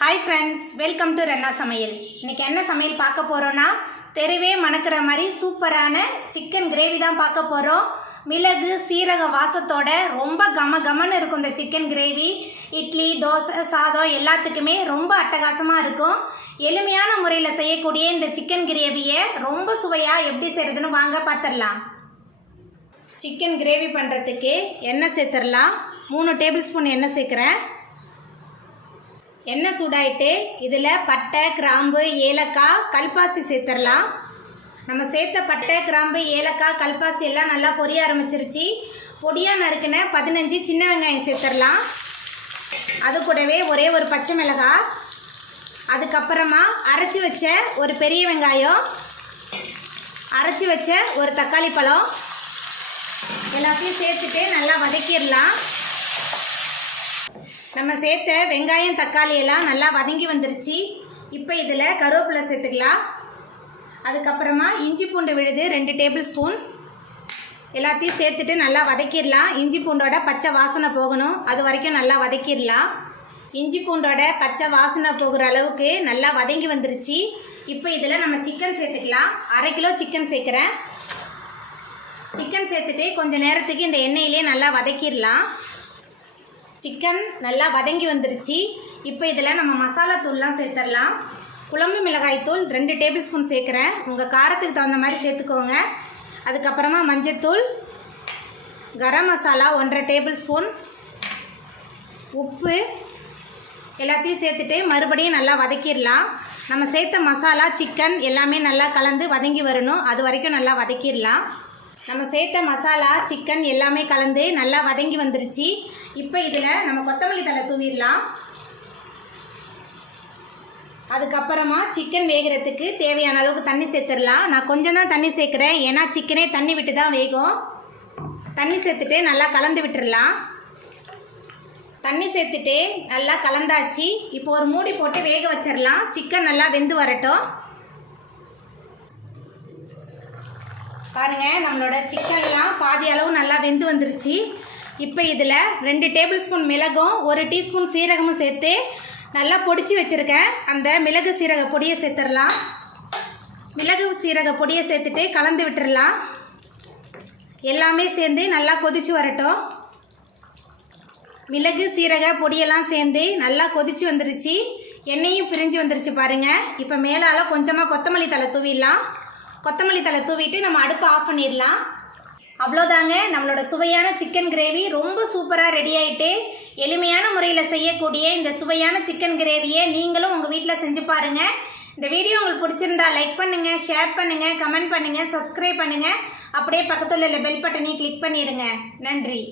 Hi friends welcome to रेन्ना सமையல் இன்னைக்கு என்ன சமையல் பார்க்க போறோம்னா தெருவே மணக்குற மாதிரி சூப்பரான சிக்கன் கிரேவி தான் பார்க்க போறோம். மிளகு சீரக வாசத்தோட ரொம்ப கமகமன்னு இருக்கும் இந்த சிக்கன் கிரேவி. இட்லி தோசை சாதம் எல்லாத்துக்குமே ரொம்ப அட்டகாசமா இருக்கும். எளிமையான முறையில் செய்யக்கூடிய இந்த சிக்கன் கிரேவியை ரொம்ப சுவையா எப்படி செய்யறதுன்னு வாங்க பார்த்துடலாம். சிக்கன் கிரேவி பண்ணுறதுக்கு எண்ணெய் சேர்த்துடலாம். 3 டேபிள் ஸ்பூன் எண்ணெய் சேர்க்குறேன். எண்ணெய் சூடாயிட்டு இதில் பட்டை கிராம்பு ஏலக்காய் கல்பாசி சேர்த்துடலாம். நம்ம சேர்த்த பட்டை கிராம்பு ஏலக்காய் கல்பாசி எல்லாம் நல்லா பொரிய ஆரம்பிச்சிருச்சு. பொடியாக நறுக்கின 15 சின்ன வெங்காயம் சேர்த்துடலாம். அது கூடவே ஒரே ஒரு பச்சை மிளகாய், அதுக்கப்புறமா அரைச்சி வச்ச ஒரு பெரிய வெங்காயம், அரைச்சி வச்ச ஒரு தக்காளி பழம் எல்லாத்தையும் சேர்த்துட்டு நல்லா வதக்கிடலாம். நம்ம சேர்த்த வெங்காயம் தக்காளி எல்லாம் நல்லா வதங்கி வந்துருச்சு. இப்போ இதில் கருவேப்பிலை சேர்த்துக்கலாம். அதுக்கப்புறமா இஞ்சி பூண்டு விழுது 2 டேபிள் ஸ்பூன் எல்லாத்தையும் சேர்த்துட்டு நல்லா வதக்கிடலாம். இஞ்சி பூண்டோட பச்சை வாசனை போகணும், அது வரைக்கும் நல்லா வதக்கிடலாம். இஞ்சி பூண்டோட பச்சை வாசனை போகிற அளவுக்கு நல்லா வதங்கி வந்துருச்சு. இப்போ இதில் நம்ம சிக்கன் சேர்த்துக்கலாம். 1/2 கிலோ சிக்கன் சேர்க்குறேன். சிக்கன் சேர்த்துட்டு கொஞ்சம் நேரத்துக்கு இந்த எண்ணெயிலே நல்லா வதக்கிடலாம். சிக்கன் நல்லா வதங்கி வந்துருச்சு. இப்போ இதில் நம்ம மசாலா தூள்லாம் சேர்த்துடலாம். குழம்பு மிளகாய் தூள் 2 டேபிள் ஸ்பூன் சேர்க்குறேன். உங்கள் காரத்துக்கு தகுந்த மாதிரி சேர்த்துக்கோங்க. அதுக்கப்புறமா மஞ்சத்தூள், கரம் மசாலா 1/2 டேபிள் ஸ்பூன், உப்பு எல்லாத்தையும் சேர்த்துட்டு மறுபடியும் நல்லா வதக்கிடலாம். நம்ம சேர்த்த மசாலா சிக்கன் எல்லாமே நல்லா கலந்து வதங்கி வரணும், அது வரைக்கும் நல்லா வதக்கிடலாம். நம்ம சேர்த்த மசாலா சிக்கன் எல்லாமே கலந்து நல்லா வதங்கி வந்துருச்சு. இப்போ இதில் நம்ம கொத்தமல்லி தழை தூவிடலாம். அதுக்கப்புறமா சிக்கன் வேகிறதுக்கு தேவையான அளவுக்கு தண்ணி சேர்த்துடலாம். நான் கொஞ்சம் தான் தண்ணி சேர்க்குறேன், ஏன்னா சிக்கனே தண்ணி விட்டு தான் வேகும். தண்ணி சேர்த்துட்டு நல்லா கலந்து விட்டுடலாம். தண்ணி சேர்த்துட்டு நல்லா கலந்தாச்சு. இப்போ ஒரு மூடி போட்டு வேக வச்சிடலாம். சிக்கன் நல்லா வெந்து வரட்டும். பாருங்கள், நம்மளோட சிக்கன்லாம் பாதி அளவு நல்லா வெந்து வந்துருச்சு. இப்போ இதில் 2 டேபிள் ஸ்பூன் மிளகும் 1 டீஸ்பூன் சீரகமும் சேர்த்து நல்லா பொடிச்சு வச்சுருக்கேன். அந்த மிளகு சீரக பொடியை சேர்த்துடலாம். மிளகு சீரக பொடியை சேர்த்துட்டு கலந்து விட்டுடலாம். எல்லாமே சேர்ந்து நல்லா கொதிச்சு வரட்டும். மிளகு சீரக பொடியெல்லாம் சேர்ந்து நல்லா கொதிச்சு வந்துருச்சு. எண்ணெயும் பிரிஞ்சு வந்துருச்சு பாருங்கள். இப்போ மேலால் கொஞ்சமாக கொத்தமல்லி தழை தூவிடலாம். கொத்தமல்லி தழை தூவிட்டு நம்ம அடுப்பை ஆஃப் பண்ணிடலாம். அவ்வளோதாங்க, நம்மளோட சுவையான சிக்கன் கிரேவி ரொம்ப சூப்பராக ரெடி ஆகிட்டு. எளிமையான முறையில் செய்யக்கூடிய இந்த சுவையான சிக்கன் கிரேவியை நீங்களும் உங்கள் வீட்டில் செஞ்சு பாருங்கள். இந்த வீடியோ உங்களுக்கு பிடிச்சிருந்தா லைக் பண்ணுங்கள், ஷேர் பண்ணுங்கள், கமெண்ட் பண்ணுங்கள், சப்ஸ்கிரைப் பண்ணுங்கள். அப்படியே பக்கத்தில் உள்ள பெல் பட்டனையும் கிளிக் பண்ணிடுங்க. நன்றி.